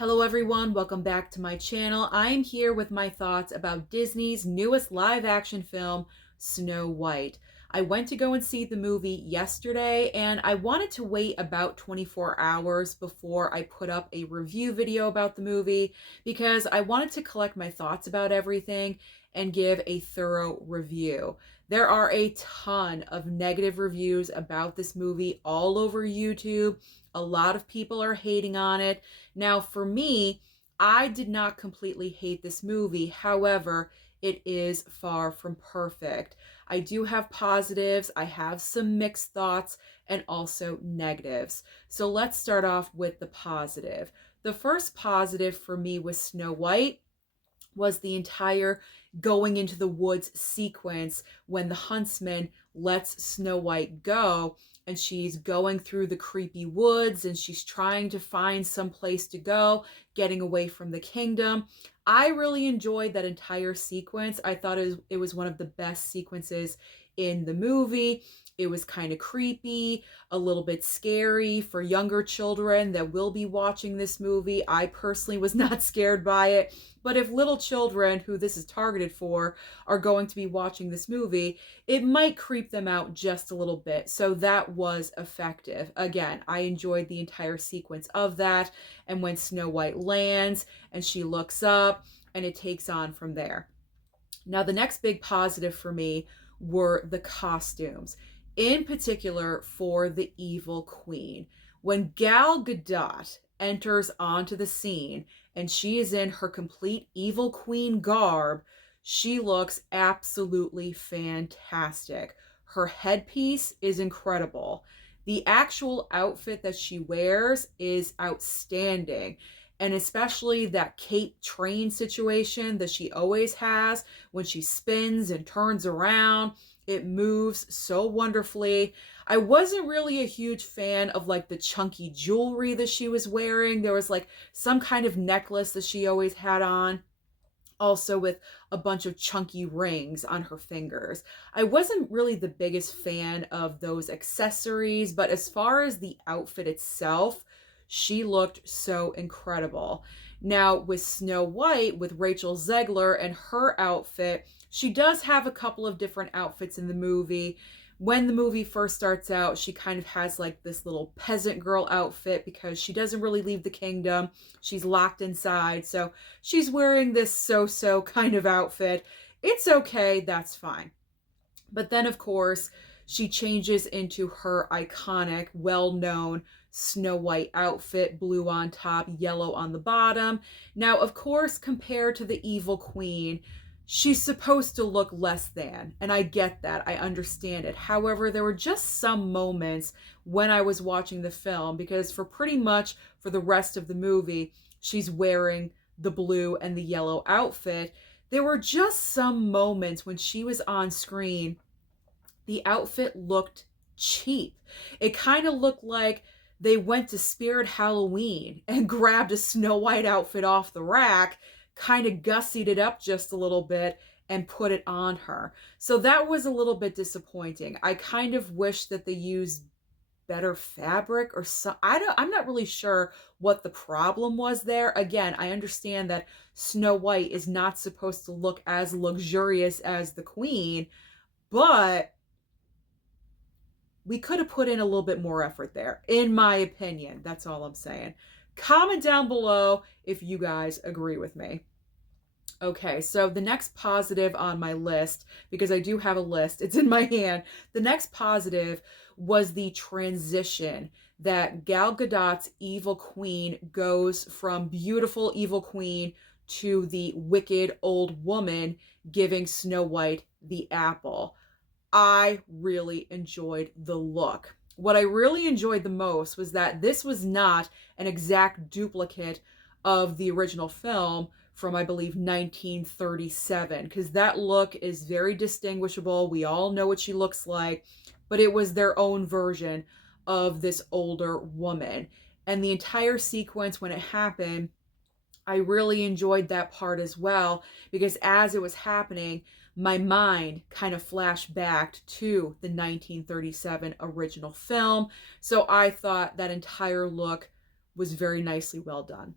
Hello everyone, welcome back to my channel. I am here with my thoughts about Disney's newest live action film, Snow White. I went to go and see the movie yesterday and I wanted to wait about 24 hours before I put up a review video about the movie because I wanted to collect my thoughts about everything and give a thorough review. There are a ton of negative reviews about this movie all over YouTube. A lot of people are hating on it. Now, for me, I did not completely hate this movie. However, it is far from perfect. I do have positives, I have some mixed thoughts, and also negatives. So let's start off with the positive. The first positive for me with Snow White was the entire going into the woods sequence when the huntsman lets Snow White go and she's going through the creepy woods and she's trying to find some place to go, getting away from the kingdom. I really enjoyed that entire sequence. I thought it was one of the best sequences in the movie. It was kind of creepy, a little bit scary for younger children that will be watching this movie. I personally was not scared by it, but if little children, who this is targeted for, are going to be watching this movie, it might creep them out just a little bit. So that was effective. Again, I enjoyed the entire sequence of that. And when Snow White lands and she looks up and it takes on from there. Now, the next big positive for me were the costumes, in particular for the evil queen. When Gal Gadot enters onto the scene and she is in her complete evil queen garb, she looks absolutely fantastic. Her headpiece is incredible. The actual outfit that she wears is outstanding. And especially that cape train situation that she always has when she spins and turns around. It moves so wonderfully. I wasn't really a huge fan of like the chunky jewelry that she was wearing. There was like some kind of necklace that she always had on, also with a bunch of chunky rings on her fingers. I wasn't really the biggest fan of those accessories, but as far as the outfit itself, she looked so incredible. Now, with Snow White, with Rachel Zegler and her outfit, she does have a couple of different outfits in the movie. When the movie first starts out, she kind of has like this little peasant girl outfit because she doesn't really leave the kingdom. She's locked inside. So she's wearing this so-so kind of outfit. It's okay, that's fine. But then, of course, she changes into her iconic, well-known Snow White outfit, blue on top, yellow on the bottom. Now, of course, compared to the evil queen, she's supposed to look less than, and I get that. I understand it. However, there were just some moments when I was watching the film, because for pretty much for the rest of the movie, she's wearing the blue and the yellow outfit. There were just some moments when she was on screen, the outfit looked cheap. It kind of looked like they went to Spirit Halloween and grabbed a Snow White outfit off the rack, kind of gussied it up just a little bit and put it on her. So that was a little bit disappointing. I kind of wish that they used better fabric or some. I'm not really sure what the problem was there. Again, I understand that Snow White is not supposed to look as luxurious as the queen, but we could have put in a little bit more effort there, in my opinion. That's all I'm saying. Comment down below if you guys agree with me. Okay, so the next positive on my list, because I do have a list, it's in my hand. The next positive was the transition that Gal Gadot's evil queen goes from beautiful evil queen to the wicked old woman giving Snow White the apple. I really enjoyed the look. What I really enjoyed the most was that this was not an exact duplicate of the original film from, I believe, 1937, because that look is very distinguishable. We all know what she looks like, but it was their own version of this older woman. And the entire sequence when it happened, I really enjoyed that part as well, because as it was happening, my mind kind of flashed back to the 1937 original film. So I thought that entire look was very nicely well done.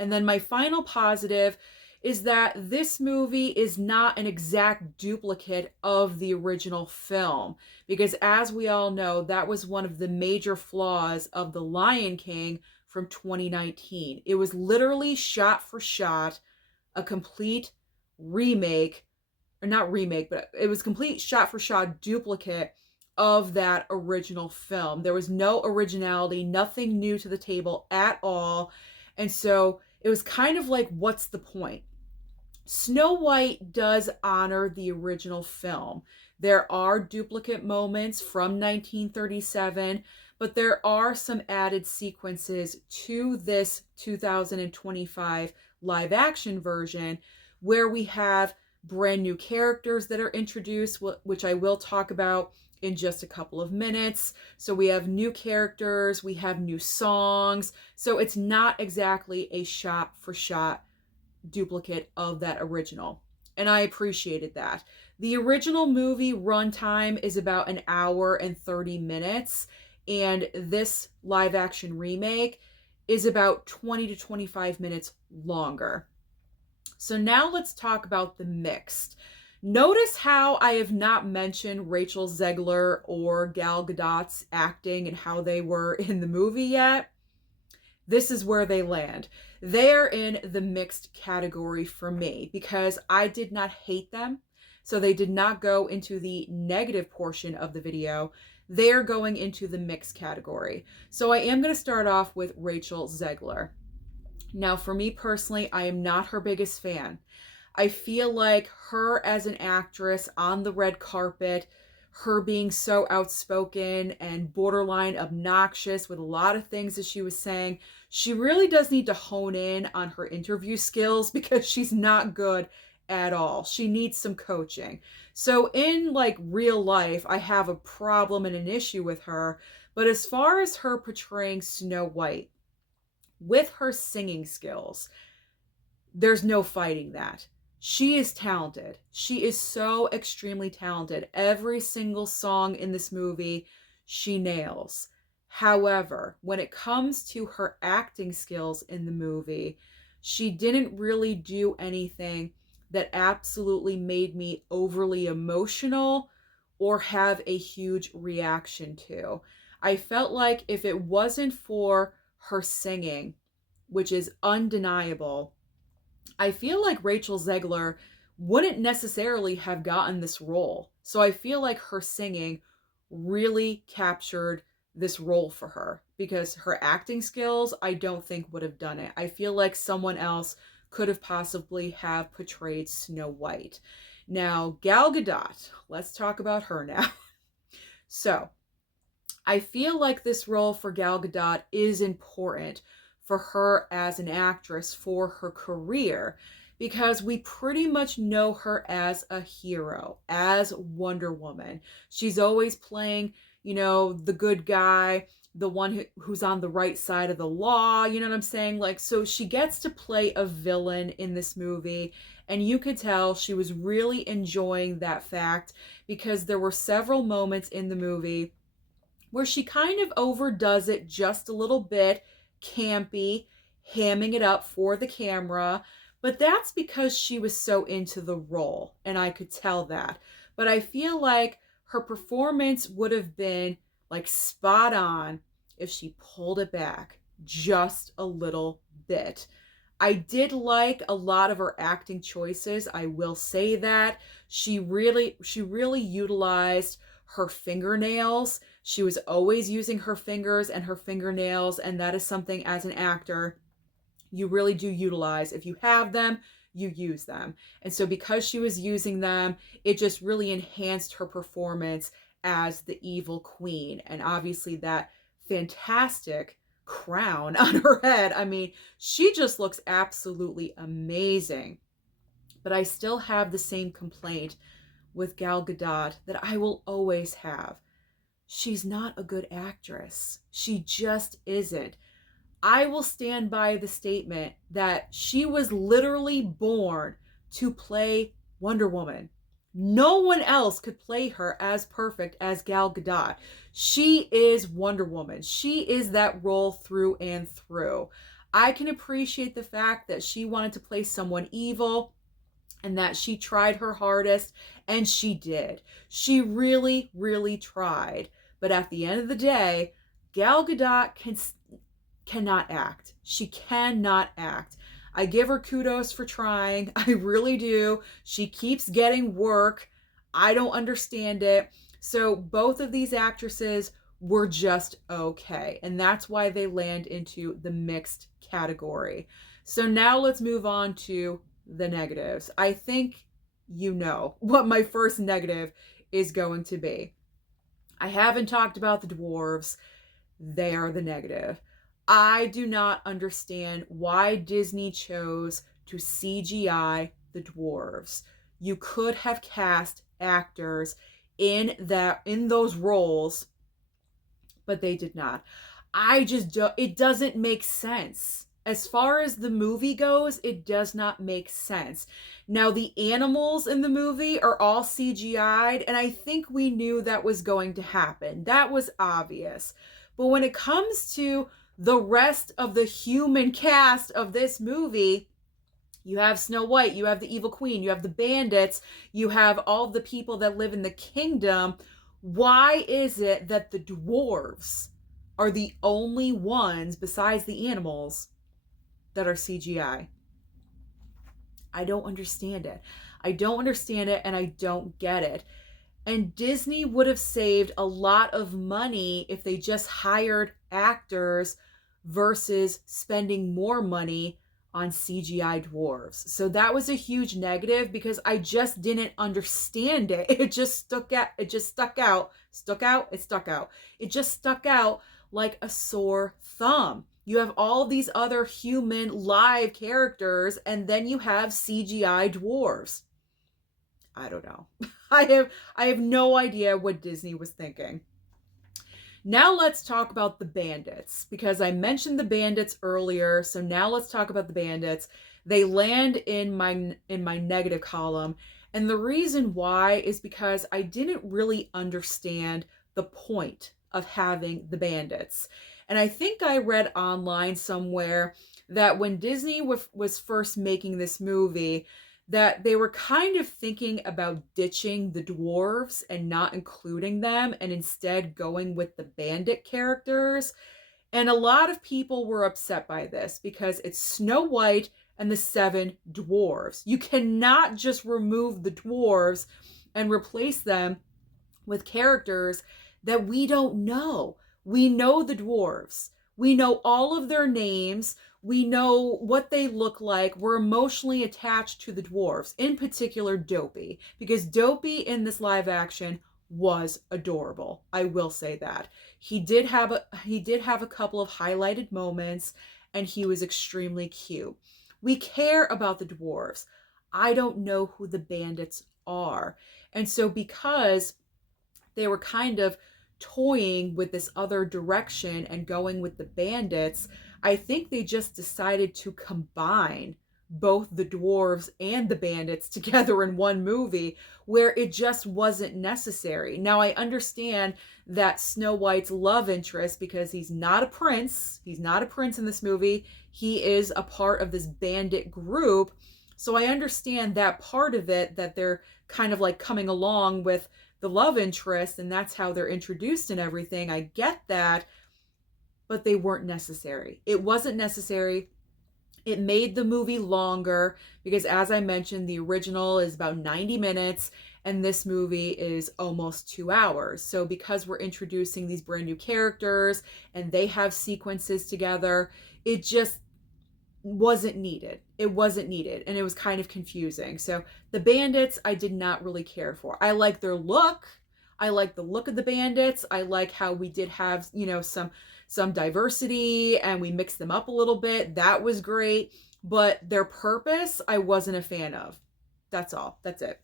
And then my final positive is that this movie is not an exact duplicate of the original film. Because as we all know, that was one of the major flaws of The Lion King from 2019. It was literally shot for shot a complete remake, or not remake, but it was complete shot for shot duplicate of that original film. There was no originality, nothing new to the table at all. And so it was kind of like, what's the point? Snow White does honor the original film. There are duplicate moments from 1937, but there are some added sequences to this 2025 live action version where we have brand new characters that are introduced, which I will talk about in just a couple of minutes. So we have new characters, we have new songs. So it's not exactly a shot for shot duplicate of that original. And I appreciated that. The original movie runtime is about an hour and 30 minutes, and this live action remake is about 20 to 25 minutes longer. So now let's talk about the mixed. Notice how I have not mentioned Rachel Zegler or Gal Gadot's acting and how they were in the movie yet. This is where they land. They're in the mixed category for me because I did not hate them. So they did not go into the negative portion of the video. They're going into the mixed category. So I am going to start off with Rachel Zegler. Now, for me personally, I am not her biggest fan. I feel like her as an actress on the red carpet, her being so outspoken and borderline obnoxious with a lot of things that she was saying, she really does need to hone in on her interview skills because she's not good at all. She needs some coaching. So in like real life, I have a problem and an issue with her. But as far as her portraying Snow White, with her singing skills, there's no fighting that. She is talented. She is so extremely talented. Every single song in this movie, she nails. However, when it comes to her acting skills in the movie, she didn't really do anything that absolutely made me overly emotional or have a huge reaction to. I felt like if it wasn't for her singing, which is undeniable, I feel like Rachel Zegler wouldn't necessarily have gotten this role. So I feel like her singing really captured this role for her because her acting skills, I don't think would have done it. I feel like someone else could have possibly have portrayed Snow White. Now, Gal Gadot, let's talk about her now. So I feel like this role for Gal Gadot is important for her as an actress for her career because we pretty much know her as a hero, as Wonder Woman. She's always playing, the good guy, the one who's on the right side of the law, you know what I'm saying? Like, so she gets to play a villain in this movie, and you could tell she was really enjoying that fact because there were several moments in the movie where she kind of overdoes it just a little bit, campy, hamming it up for the camera, but that's because she was so into the role, and I could tell that. But I feel like her performance would have been like spot on if she pulled it back just a little bit. I did like a lot of her acting choices. I will say that she really utilized her fingernails. She was always using her fingers and her fingernails, and that is something as an actor you really do utilize. If you have them, you use them. And so because she was using them, it just really enhanced her performance as the evil queen. And obviously that fantastic crown on her head. I mean, she just looks absolutely amazing. But I still have the same complaint with Gal Gadot that I will always have. She's not a good actress. She just isn't. I will stand by the statement that she was literally born to play Wonder Woman. No one else could play her as perfect as Gal Gadot. She is Wonder Woman. She is that role through and through. I can appreciate the fact that she wanted to play someone evil and that she tried her hardest, and she did. She really, really tried. But at the end of the day, Gal Gadot cannot act. She cannot act. I give her kudos for trying. I really do. She keeps getting work. I don't understand it. So both of these actresses were just okay. And that's why they land into the mixed category. So now let's move on to the negatives. I think you know what my first negative is going to be. I haven't talked about the dwarves. They are the negative. I do not understand why Disney chose to CGI the dwarves. You could have cast actors in those roles, but they did not. It doesn't make sense. As far as the movie goes, it does not make sense. Now, the animals in the movie are all CGI'd, and I think we knew that was going to happen. That was obvious. But when it comes to the rest of the human cast of this movie, you have Snow White, you have the Evil Queen, you have the bandits, you have all the people that live in the kingdom. Why is it that the dwarves are the only ones besides the animals that are CGI? I don't understand it. I don't understand it, and I don't get it. And Disney would have saved a lot of money if they just hired actors versus spending more money on CGI dwarves. So that was a huge negative because I just didn't understand it. It just stuck out. It just stuck out. Stuck out. It stuck out. It just stuck out like a sore thumb. You have all these other human live characters, and then you have CGI dwarves. I don't know. I have no idea what Disney was thinking. Now let's talk about the bandits, because I mentioned the bandits earlier. So now let's talk about the bandits. They land in my negative column. And the reason why is because I didn't really understand the point of having the bandits. And I think I read online somewhere that when Disney was first making this movie, that they were kind of thinking about ditching the dwarves and not including them and instead going with the bandit characters. And a lot of people were upset by this because it's Snow White and the 7 dwarves. You cannot just remove the dwarves and replace them with characters that we don't know. We know the dwarves. We know all of their names. We know what they look like. We're emotionally attached to the dwarves, in particular Dopey, because Dopey in this live action was adorable. I will say that. He did have a couple of highlighted moments, and he was extremely cute. We care about the dwarves. I don't know who the bandits are. And so because they were kind of toying with this other direction and going with the bandits, I think they just decided to combine both the dwarves and the bandits together in one movie where it just wasn't necessary. Now, I understand that Snow White's love interest, because he's not a prince in this movie, he is a part of this bandit group. So I understand that part of it, that they're kind of like coming along with the love interest, and that's how they're introduced and everything. I get that, but they weren't necessary. It wasn't necessary. It made the movie longer because, as I mentioned, the original is about 90 minutes and this movie is almost 2 hours. So because we're introducing these brand new characters and they have sequences together, it just wasn't needed. It wasn't needed, and it was kind of confusing. So the bandits I did not really care for. I like their look. I like the look of the bandits. I like how we did have, some diversity and we mixed them up a little bit. That was great. But their purpose, I wasn't a fan of. That's all. That's it.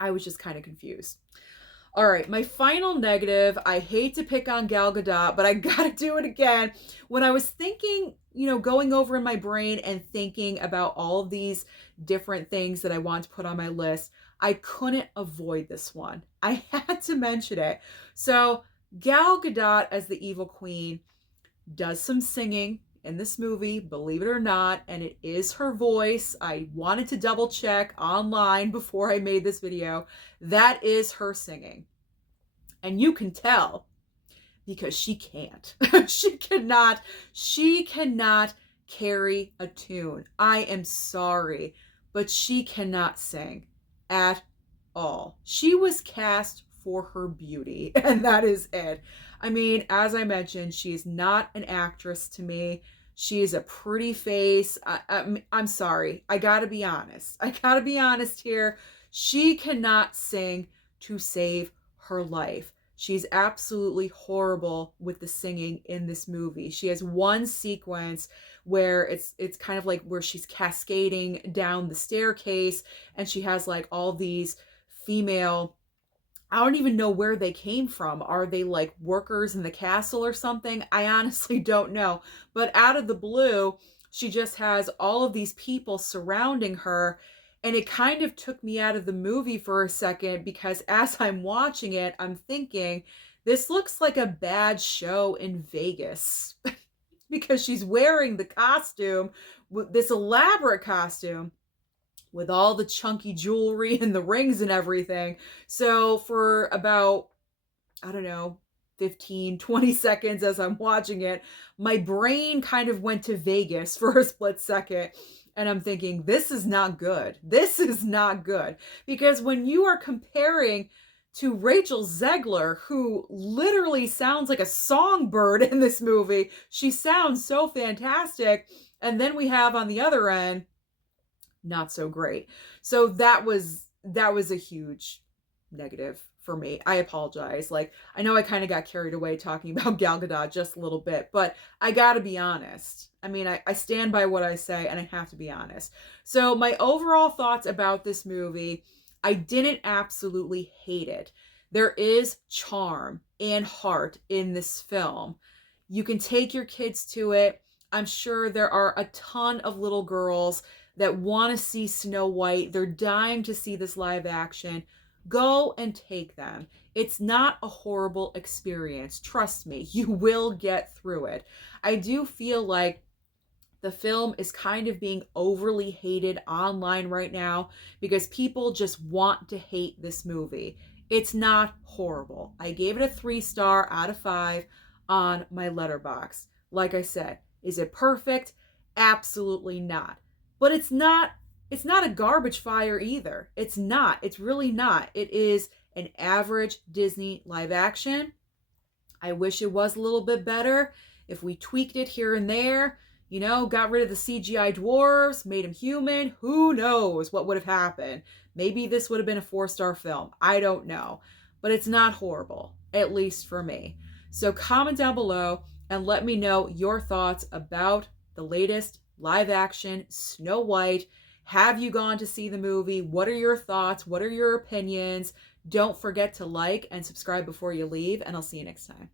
I was just kind of confused. All right, my final negative, I hate to pick on Gal Gadot, but I gotta do it again. When I was thinking, going over in my brain and thinking about all of these different things that I want to put on my list, I couldn't avoid this one. I had to mention it. So Gal Gadot as the Evil Queen does some singing in this movie, believe it or not, and it is her voice. I wanted to double check online before I made this video. That is her singing. And you can tell because she can't. she cannot carry a tune. I am sorry, but she cannot sing at all. She was cast for her beauty, and that is it. I mean, as I mentioned, she's not an actress to me. She is a pretty face. I'm sorry. I gotta be honest. I gotta be honest here. She cannot sing to save her life. She's absolutely horrible with the singing in this movie. She has one sequence where it's kind of like where she's cascading down the staircase, and she has like all these female, I don't even know where they came from. Are they like workers in the castle or something? I honestly don't know. But out of the blue, she just has all of these people surrounding her. And it kind of took me out of the movie for a second because as I'm watching it, I'm thinking, this looks like a bad show in Vegas. Because she's wearing the costume, this elaborate costume, with all the chunky jewelry and the rings and everything. So for about, I don't know, 15, 20 seconds as I'm watching it, my brain kind of went to Vegas for a split second. And I'm thinking, this is not good. This is not good. Because when you are comparing to Rachel Zegler, who literally sounds like a songbird in this movie, she sounds so fantastic. And then we have on the other end, not so great. So that was a huge negative for me. I apologize. Like, I know I kind of got carried away talking about Gal Gadot just a little bit, but I gotta be honest. I mean, I stand by what I say, and I have to be honest. So my overall thoughts about this movie, I didn't absolutely hate it. There is charm and heart in this film. You can take your kids to it. I'm sure there are a ton of little girls that want to see Snow White. They're dying to see this live action. Go and take them. It's not a horrible experience. Trust me, you will get through it. I do feel like the film is kind of being overly hated online right now because people just want to hate this movie. It's not horrible. I gave it a 3-star out of 5 on my Letterboxd. Like I said, is it perfect? Absolutely not. But it's not a garbage fire either. It's not. It's really not. It is an average Disney live action. I wish it was a little bit better. If we tweaked it here and there, you know, got rid of the CGI dwarves, made them human, who knows what would have happened. Maybe this would have been a 4-star film. I don't know. But it's not horrible, at least for me. So comment down below and let me know your thoughts about the latest live action Snow White. Have you gone to see the movie? What are your thoughts? What are your opinions? Don't forget to like and subscribe before you leave, and I'll see you next time.